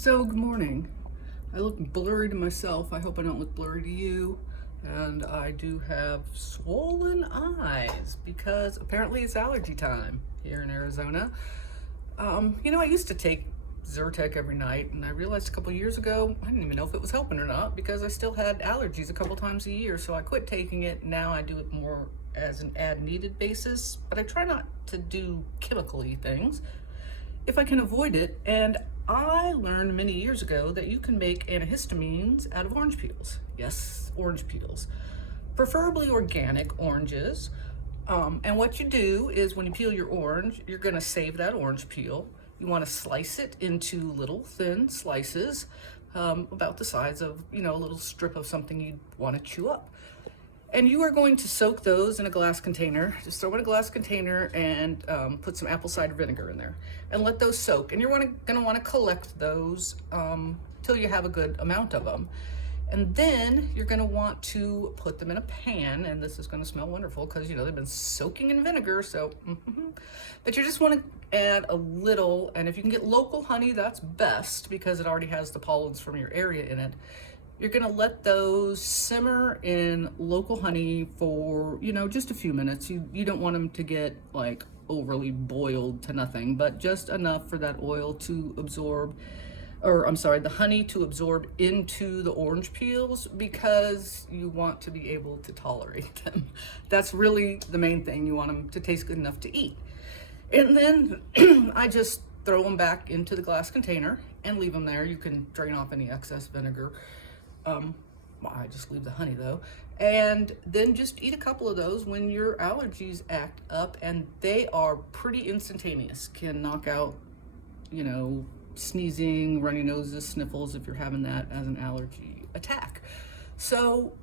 So, good morning. I look blurry to myself. I hope I don't look blurry to you. And I do have swollen eyes because apparently it's allergy time here in Arizona. I used to take Zyrtec every night, and I realized a couple years ago I didn't even know if it was helping or not because I still had allergies a couple times a year. So I quit taking it. Now I do it more as an ad-needed basis, but I try not to do chemical-y things if I can avoid it. And I learned many years ago that you can make antihistamines out of orange peels. Yes, orange peels, preferably organic oranges. And what you do is when you peel your orange, you're going to save that orange peel. You want to slice it into little thin slices, about the size of, a little strip of something you'd want to chew up. And you are going to soak those in a glass container. Just throw in a glass container and put some apple cider vinegar in there and let those soak. And you're gonna wanna collect those till you have a good amount of them. And then you're gonna want to put them in a pan, and this is gonna smell wonderful because they've been soaking in vinegar, so, But you just wanna add a little, and if you can get local honey, that's best because it already has the pollens from your area in it. You're gonna let those simmer in local honey for, just a few minutes. You don't want them to get like overly boiled to nothing, but just enough for that oil to absorb, or I'm sorry, the honey to absorb into the orange peels because you want to be able to tolerate them. That's really the main thing. You want them to taste good enough to eat. And then I just throw them back into the glass container and leave them there. You can drain off any excess vinegar. I just leave the honey though, and then just eat a couple of those when your allergies act up, and they are pretty instantaneous. Can knock out, sneezing, runny noses, sniffles if you're having that as an allergy attack. So,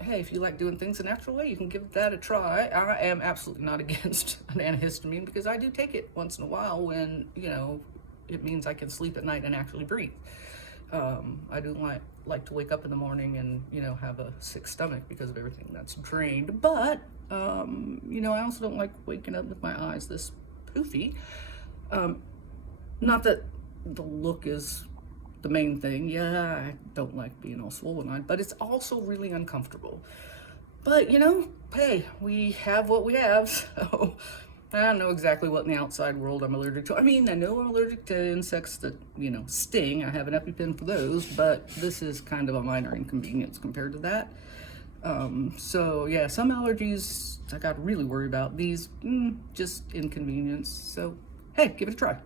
hey, if you like doing things the natural way, you can give that a try. I am absolutely not against an antihistamine because I do take it once in a while when, it means I can sleep at night and actually breathe. I do like to wake up in the morning and, have a sick stomach because of everything that's drained. But, I also don't like waking up with my eyes this poofy. Not that the look is the main thing. Yeah, I don't like being all swollen-eyed, but it's also really uncomfortable. But, hey, we have what we have, so I don't know exactly what in the outside world I'm allergic to. I know I'm allergic to insects that, sting. I have an EpiPen for those, but this is kind of a minor inconvenience compared to that. So yeah, some allergies I got to really worry about. These, just inconvenience. So, hey, give it a try.